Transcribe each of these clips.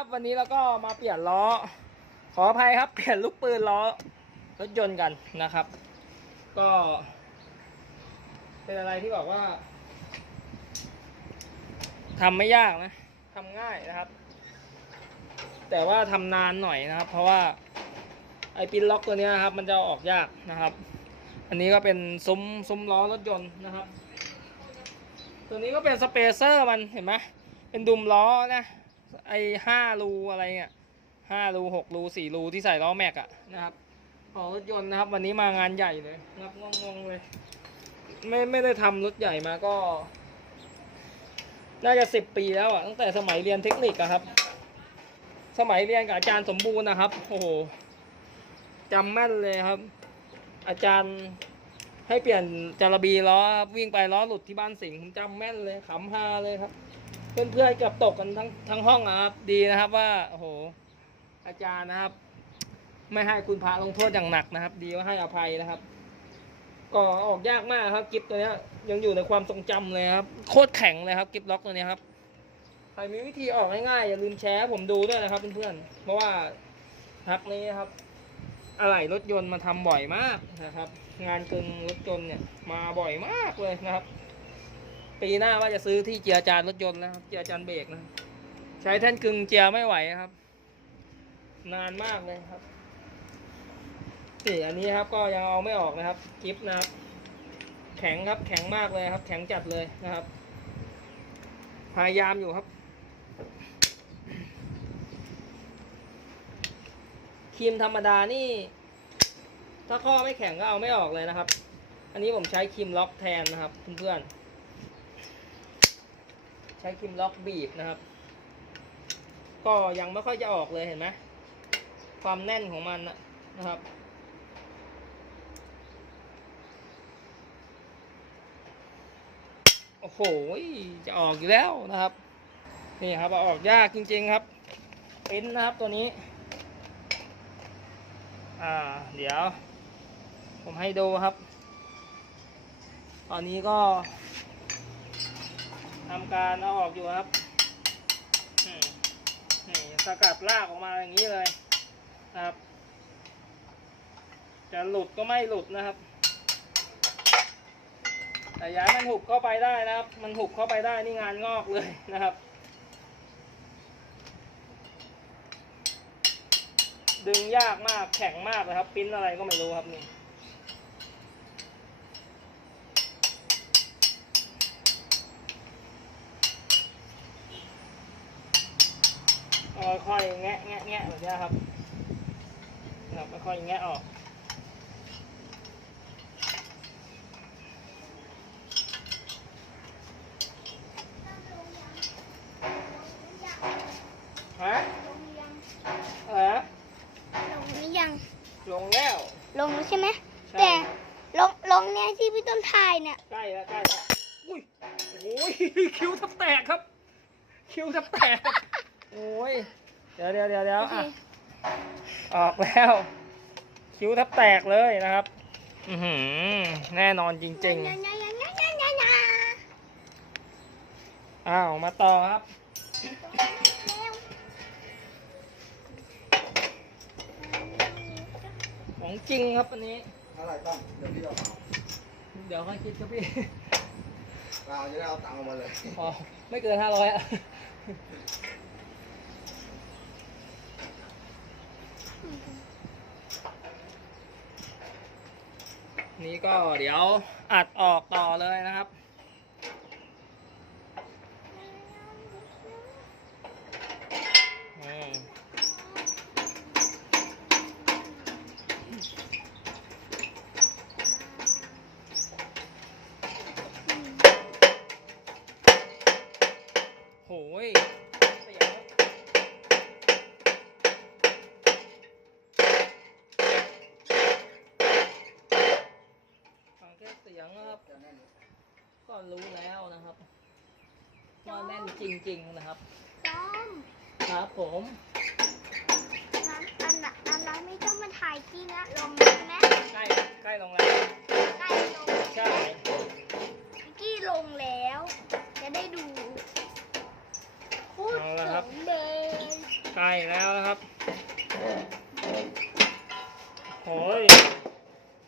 ครับวันนี้เราก็มาเปลี่ยนล้อ ขออภัยครับ เปลี่ยนลูกปืนล้อรถยนต์กันนะครับ ก็ เป็นอะไรที่บอกว่าทำไม่ยากนะทำง่ายนะครับ แต่ว่าทำนานหน่อยนะครับ เพราะว่าไอ้ปินล็อกตัวนี้ยครับ มันจะออกยากนะครับ อันนี้ก็เป็นซุ้มซุ้มล้อรถยนต์นะครับ ตัวนี้ก็เป็นสเปเซอร์มันเห็นไหมเป็นดุมล้อนะ ไอ้ห้ารูอะไรเงี้ยห้ารูหกรูสี่รูที่ใส่ล้อแม็กอะนะครับของรถยนต์นะครับ วันนี้มางานใหญ่เลยนับงงๆเลย ไม่ไม่ได้ทำรถใหญ่มาก็ น่าจะสิบปีแล้วอะตั้งแต่สมัยเรียนเทคนิคอะครับ สมัยเรียนกับอาจารย์สมบูรณ์นะครับ โอ้โหจำแม่นเลยครับ อาจารย์ให้เปลี่ยนจารบีล้อวิ่งไปล้อหลุดที่บ้านสิงห์ผมจำแม่นเลยขำฮาเลยครับ เพื่อนๆเกือบตกกันทั้งทั้งห้องอะครับ ดีนะครับว่าโอ้โหอาจารย์นะครับ ไม่ให้คุณพระลงโทษอย่างหนักนะครับ ดีว่าให้อภัยนะครับ ก็ออกยากมากครับกิฟตัวนี้ยังอยู่ในความทรงจำเลยครับโคตรแข็งเลยครับกิฟล็อกตัวนี้ครับใครมีวิธีออกง่ายๆอย่าลืมแชร์ผมดูด้วยนะครับเพื่อนๆเพราะว่าทักนี้ครับ อะไหล่รถยนต์มาทำบ่อยมากนะครับ งานกึ่งรถยนต์เนี่ยมาบ่อยมากเลยนะครับ ปีหน้าว่าจะซื้อที่เจียจานรถยนต์นะครับ เจียจานเบรกนะใช้แท่นกึ่งเจียไม่ไหวครับ นานมากเลยครับนี่อันนี้ครับก็ยังเอาไม่ออกนะครับกิฟนะครับ แข็งครับแข็งมากเลยครับ แข็งจัดเลยนะครับ พยายามอยู่ครับ ครีมธรรมดานี่ ถ้าข้อไม่แข็งก็เอาไม่ออกเลยนะครับ อันนี้ผมใช้ครีมล็อกแทนนะครับเพื่อนๆ ใช้ครีมล็อกบีบนะครับ ก็ยังไม่ค่อยจะออกเลยเห็นไหมความแน่นของมันนะครับ โอ้โห จะออกอยู่แล้วนะครับ นี่ครับออกยากจริง ๆครับปิ้นนะครับตัวนี้ อ่า เดี๋ยว ผมให้ดูครับ ตอนนี้ก็ ทำการเอาออกอยู่ครับนี่สกัดลากออกมาอย่างนี้เลยนะครับ จะหลุดก็ไม่หลุดนะครับ แต่ย้ายมันหุบเข้าไปได้นะครับ มันหุบเข้าไปได้นี่งานงอกเลยนะครับ ดึงยากมากแข็งมากเลยครับ ปิ้นอะไรก็ไม่รู้ครับนี่ ค่อยๆแงะแงะแงะแบบนี้ครับนะครับค่อยๆแงะออกฮะอะไรนะลงหรือยัง ลงแล้ว ลงแล้วใช่ไหม ใช่ แต่ลงลงเนี่ยที่พี่ต้นทายเนี่ย ใกล้แล้วใกล้แล้วอุ้ยโอ้ย คิ้วแทับแตกครับ คิ้วแทับแตกโอ้ยเดี๋ยวเดี๋ยวเดี๋ยวเดี๋ยวอะออกแล้ว คิ้วแทับแตกเลยนะครับ อือหือแน่นอนจริงยะยะยะยะยะยะยะๆอ้าวมาต่อครับของจริงครับอันนี้เท่าไหร่ต้องเดี๋ยวพี่จะเอาเดี๋ยวค่อยคิดครับพี่เราจะได้เอาตังค์ออกมาเลยอ๋อไม่เกินห้าร้อยอะ ก็เดี๋ยวอัดออกต่อเลยนะครับ น่นจริง ๆนะครับต้อมครับผมอันอันน่ะอันนั้นไม่ต้องมาถ่ายที่นะลงใช่ไหมใกล้ใกล้ลงแล้วใกล้ลงใช่ที่ลงแล้ว จะได้ดูโคตรสวยเลยคใกล้แล้วนะครับโอ้ย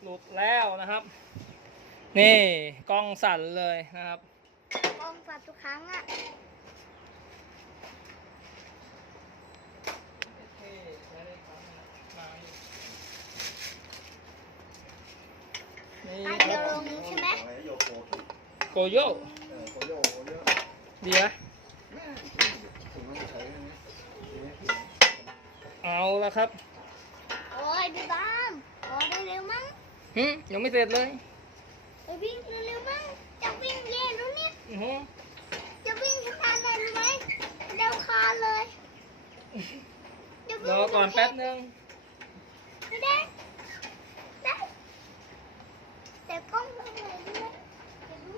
หลุดแล้วนะครับ นี่กล้องสั่นเลยนะครับกล้องฟั ดทุกครั้งอะนี่อะเดี๋ยวลงใช่ไหมอะไรโยโกโกโย่เออโกโยโกโยดีไหมแม่ถึงต้องใช้นะนี่เอาละครับ โอ้ยพี่บามโอ้ยเร็วๆมั้งหึยังไม่เสร็จเลย ไปวิ่งเร็วๆมั้งจะวิ่งเย่รู้เนี่ย อื้อหือ จะวิ่งขนาดไหนรู้ไหมเดาคานเลยจะวิ่ง รอก่อนแป๊บนึงไม่ได้ได้แต่กล้องทำไงด้วยเดี๋ยวดู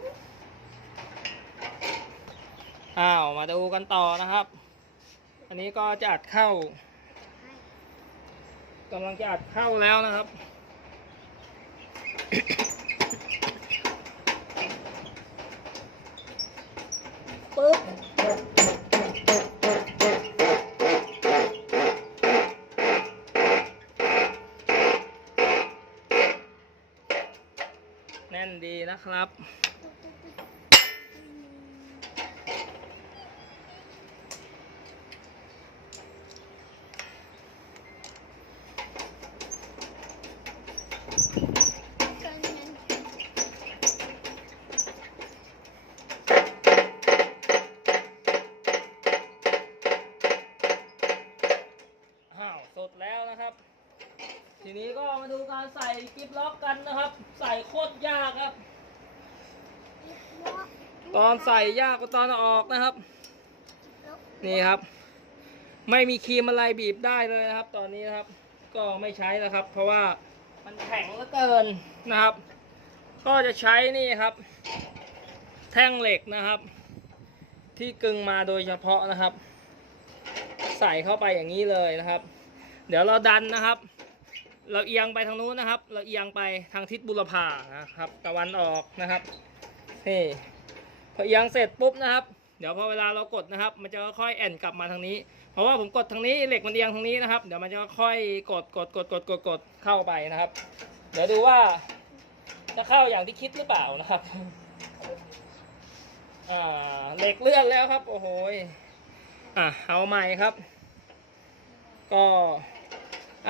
อ้าวมาดูกันต่อนะครับ อันนี้ก็จะอัดเข้ากำลังจะอัดเข้าแล้วนะครับปึ๊บ นะครับ อ้าวสดแล้วนะครับ ทีนี้ก็มาดูการใส่กิฟล็อกกันนะครับ ใส่โคตรยากครับ ตอนใส่ยากกว่าตอนอออกนะครับ นี่ครับ ไม่มีครีมอะไรบีบได้เลยนะครับ ตอนนี้นะครับ ก็ไม่ใช้แล้วครับ เพราะว่ามันแข็งเหลือเกินนะครับ ก็จะใช้นี่ครับ แท่งเหล็กนะครับ ที่กึงมาโดยเฉพาะนะครับ ใส่เข้าไปอย่างนี้เลยนะครับ เดี๋ยวเราดันนะครับ เราเอียงไปทางนู้นนะครับ เราเอียงไปทางทิศบุรพานะครับตะวันออกนะครับ นี่พอเอียงเสร็จปุ๊บนะครับ เดี๋ยวพอเวลาเรากดนะครับ มันจะค่อยแอนกลับมาทางนี้ เพราะว่าผมกดทางนี้เหล็กมันเอียงทางนี้นะครับ เดี๋ยวมันจะค่อยกดกดกดกดกดกดเข้าไปนะครับ เดี๋ยวดูว่าจะเข้าอย่างที่คิดหรือเปล่านะครับอ่าเหล็กเลื่อนแล้วครับ โอ้โหอะเอาใหม่ครับ ก็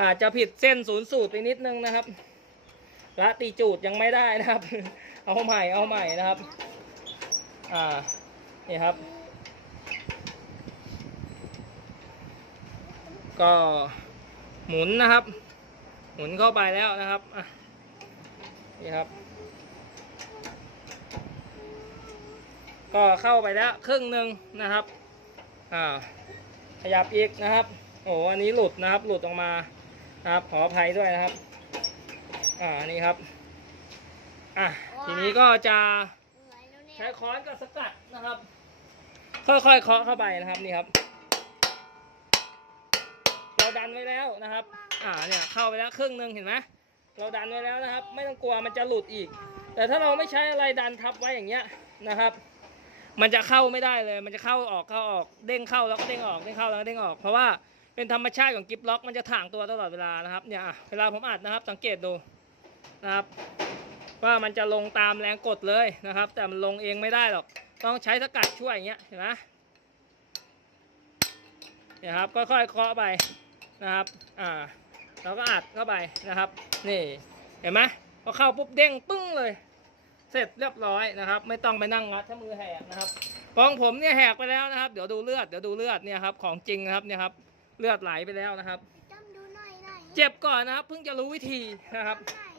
อาจจะผิดเส้นศูนย์สูตรไปนิดนึงนะครับ ละตีจูดยังไม่ได้นะครับ เอาใหม่เอาใหม่นะครับ อ่า นี่ครับ ก็หมุนนะครับ หมุนเข้าไปแล้วนะครับอะนี่ครับ ก็เข้าไปแล้วครึ่งหนึ่งนะครับ อ่า ขยับอีกนะครับ โอ้อันนี้หลุดนะครับ หลุดออกมานะครับ ขออภัยด้วยนะครับ อ่านี่ครับ อะทีนี้ก็จะเหนื่อยแล้วเนี่ยใช้ค้อนกับสกัดนะครับ ค่อยๆเคาะเข้าไปนะครับนี่ครับ เราดันไว้แล้วนะครับ อ่าเนี่ยเข้าไปแล้วครึ่งหนึ่งเห็นไหมเราดันไว้แล้วนะครับ ไม่ต้องกลัวมันจะหลุดอีก แต่ถ้าเราไม่ใช้อะไรดันทับไว้อย่างเงี้ยนะครับ มันจะเข้าไม่ได้เลย มันจะเข้าออกเข้าออกเด้งเข้าแล้วก็เด้งออกเด้งเข้าแล้วก็เด้งออกเพราะว่าเป็นธรรมชาติของกิฟล็อกมันจะถ่างตัวตลอดเวลานะครับเนี่ยอะเวลาผมอัดนะครับ สังเกตดู นะครับ ว่ามันจะลงตามแรงกดเลยนะครับ แต่มันลงเองไม่ได้หรอก ต้องใช้สกัดช่วยอย่างเงี้ยเห็นไหมเนี่ยครับค่อยๆเคาะไปนะครับอ่าเราก็อัดเข้าไปนะครับ นี่เห็นไหมพอเข้าปุ๊บเด้งปึ้งเลย เสร็จเรียบร้อยนะครับ ไม่ต้องไปนั่งงัดถ้ามือแหกนะครับของผมเนี่ยแหกไปแล้วนะครับ เดี๋ยวดูเลือดเดี๋ยวดูเลือดเนี่ยครับของจริงนะครับเนี่ยครับเลือดไหลไปแล้วนะครับจำดูหน่อยหน่อยเจ็บก่อนนะครับเพิ่งจะรู้วิธีนะครับไหนอยู่ไหน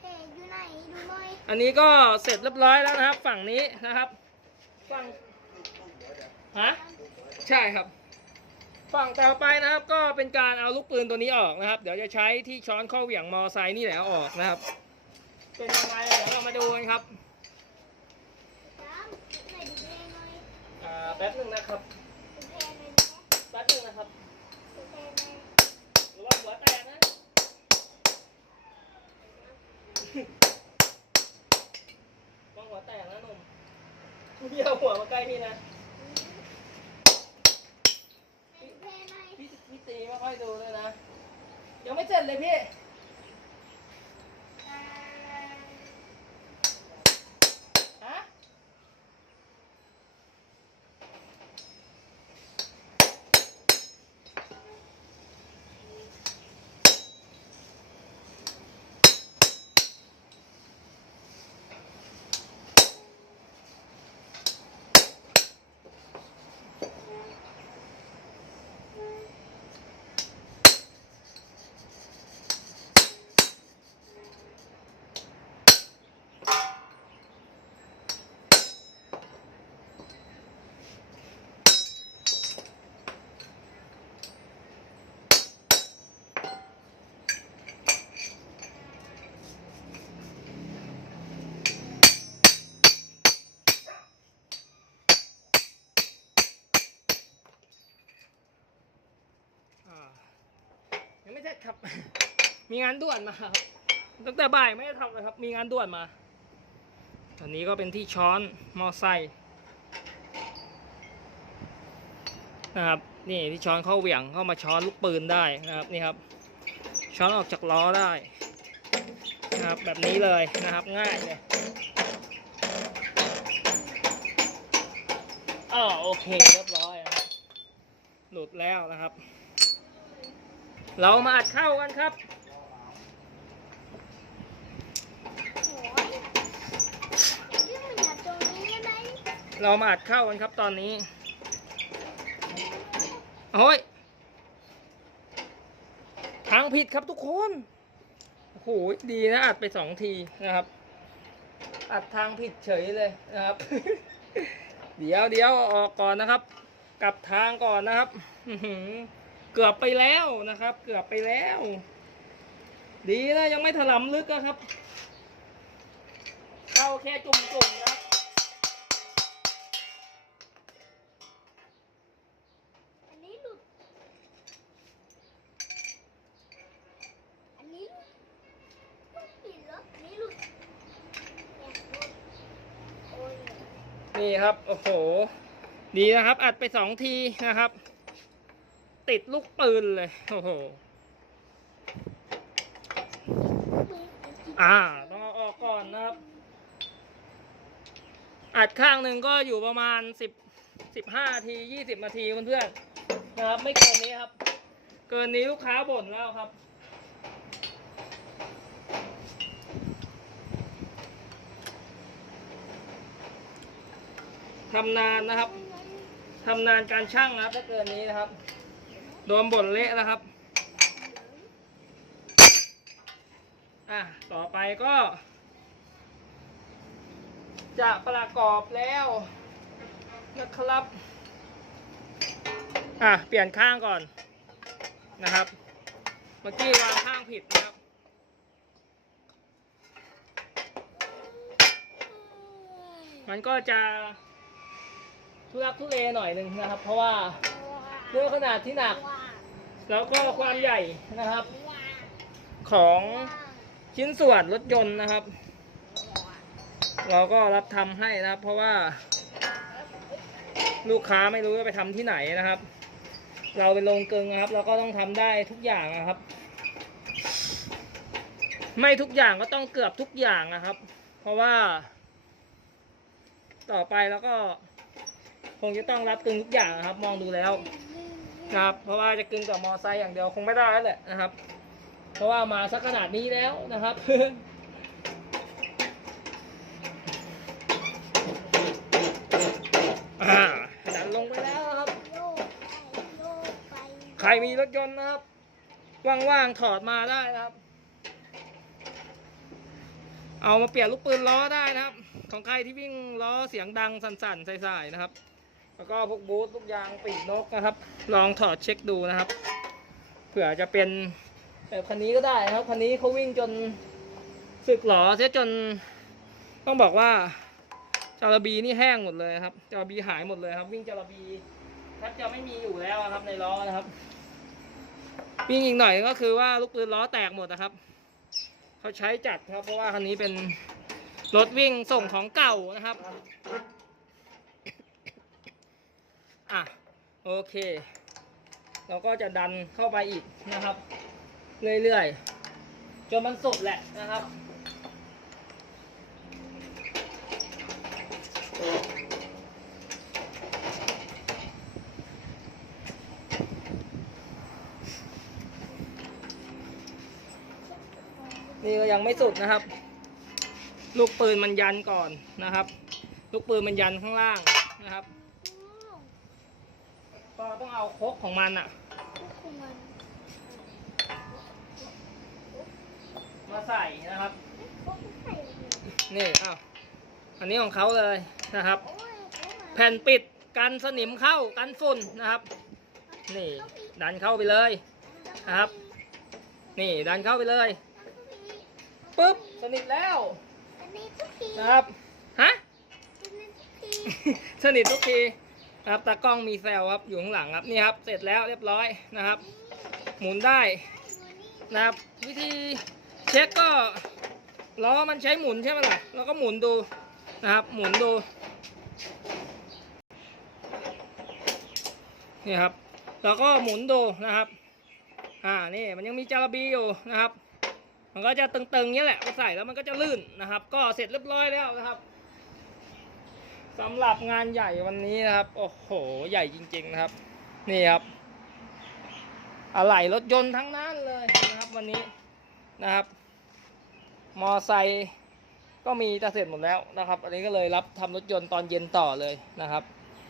เพจอยู่ไหนดูหน่อยอันนี้ก็เสร็จเรียบร้อยแล้วนะครับ ฝั่งนี้นะครับฝั่งฮะใช่ครับ ฝั่งต่อไปนะครับ ก็เป็นการเอาลูกปืนตัวนี้ออกนะครับ เดี๋ยวจะใช้ที่ช้อนข้อเหวี่ยงมอไซค์นี่แหละเอาออกนะครับ เป็นยังไงเดี๋ยวเรามาดูกันครับจำไหนดูเพจหน่อยอ่าแป๊บหนึงนะครับดูเพจหน่อยแป๊บหนึงนะครับ พี่เอาหัวมาใกล้พี่นะ พี่พี่ตีไม่ค่อยดูเลยนะ ยังไม่เสร็จเลยพี่ ยังไม่เสร็จครับ มีงานด่วนมาครับตั้งแต่บ่ายไม่ได้ทำเลยครับ มีงานด่วนมาตอนนี้ก็เป็นที่ช้อนมอไซค์นะครับนี่ที่ช้อนเข้าเหวี่ยงเข้ามาช้อนลูกปืนได้นะครับนี่ครับ ช้อนออกจากล้อได้นะครับแบบนี้เลยนะครับง่ายเลยอ๋อโอเคเรียบร้อยครับหลุดแล้วนะครับ เรามาอัดเข้ากันครับ เรามาอัดเข้ากันครับตอนนี้โอ้ยทางผิดครับทุกคนโอ้โหดีนะอัดไปสองทีนะครับ อัดทางผิดเฉยเลยนะครับ เดี๋ยวเดี๋ยวออกก่อนนะครับ กลับทางก่อนนะครับ กือบไปแล้วนะครับ เกือบไปแล้ว ดีนะยังไม่ถลำลึกอะครับ เข้าแค่จุ่มๆนะครับอันนี้หลุดอันนี้หลุดต้องปิดแล้วอันนี้หลุดเนี่ยหลุดโอ้ยนี่ครับ โอ้โห ดีนะครับ อัดไปสองทีนะครับ ติดลูกปืนเลย โอ้โห อ่า ต้องเอาออกก่อนนะครับ อัดข้างหนึ่งก็อยู่ประมาณสิบสิบห้านาทียี่สิบนาทีเพื่อนๆนะครับ ไม่เกินนี้ครับ เกินนี้ลูกค้าบ่นแล้วครับทำนานนะครับทำนานการช่างนะครับถ้าเกินนี้นะครับ โดนบ่นเละนะครับ อะ ต่อไปก็ จะประกอบแล้วนะครับ อะ เปลี่ยนข้างก่อนนะครับ เมื่อกี้วางข้างผิดนะครับมันก็จะทุรักทุเลหน่อยหนึ่งนะครับ เพราะว่าด้วยขนาดที่หนัก แล้วก็ความใหญ่นะครับ ของชิ้นส่วนรถยนต์นะครับ เราก็รับทำให้นะครับ เพราะว่า ลูกค้าไม่รู้จะไปทำที่ไหนนะครับ เราเป็นโรงกลึงนะครับ เราก็ต้องทำได้ทุกอย่างนะครับ ไม่ทุกอย่างก็ต้องเกือบทุกอย่างนะครับ เพราะว่า ต่อไปแล้วก็คงจะต้องรับกึงทุกอย่างนะครับ มองดูแล้ว ครับเพราะว่าจะกึ่งกับมอไซค์อย่างเดียวคงไม่ได้แล้วแหละนะครับ เพราะว่ามาสักขนาดนี้แล้วนะครับอ่าดันลงไปแล้วครับ ใครมีรถยนต์นะครับ ว่างๆถอดมาได้นะครับ เอามาเปลี่ยนลูกปืนล้อได้นะครับ ของใครที่วิ่งล้อเสียงดังสั่นๆใส่ๆนะครับ แล้วก็พวกบูทลูกยางปีกนกนะครับ ลองถอดเช็คดูนะครับ เผื่อจะเป็นแบบคันนี้ก็ได้นะครับคันนี้เขาวิ่งจนสึกหลอเสียจนต้องบอกว่าจาระบีนี่แห้งหมดเลยครับจาระบีหายหมดเลยครับ วิ่งจาระบีแทบจะไม่มีอยู่แล้วครับในล้อนะครับ วิ่งอีกหน่อยก็คือว่าลูกปืนล้อแตกหมดนะครับเขาใช้จัดครับ เพราะว่าคันนี้เป็นรถวิ่งส่งของเก่านะครับ อะโอเค เราก็จะดันเข้าไปอีกนะครับ เรื่อยๆจนมันสุดแหละนะครับนี่ก็ยังไม่สุดนะครับ ลูกปืนมันยันก่อนนะครับ ลูกปืนมันยันข้างล่างนะครับ ก็ต้องเอา ครกของมันอะก็คือมันมาใส่นะครับก็คือไข่เลยนี่อ้าวอันนี้ของเขาเลยนะครับโอ้ยโอ้ยแผ่นปิดกันสนิมเข้ากันฝุ่นนะครับ นี่ดันเข้าไปเลยครับ นี่ดันเข้าไปเลยปุ๊บสนิทแล้วอันนี้ทุกทีนะครับฮะอันนี้ทุกทีสนิททุกทีนะ ครับตากล้องมีแซวครับอยู่ข้างหลังครับนี่ครับ เสร็จแล้วเรียบร้อยนะครับ หมุนได้นะครับ วิธีเช็คก็ล้อมันใช้หมุนใช่ไหมล่ะเราก็หมุนดูนะครับ หมุนดูนี่ครับเราก็หมุนดูนะครับ อ่านี่มันยังมีจาระบีอยู่นะครับ มันก็จะตึงๆนี้แหละพอใส่แล้วมันก็จะลื่นนะครับ ก็เสร็จเรียบร้อยแล้วนะครับ สำหรับงานใหญ่วันนี้นะครับ โอ้โห ใหญ่จริงๆนะครับ นี่ครับ อะไหล่รถยนต์ทั้งนั้นเลยนะครับวันนี้นะครับ มอไซค์ก็มีจะเสร็จหมดแล้วนะครับ อันนี้ก็เลยรับทำรถยนต์ตอนเย็นต่อเลยนะครับ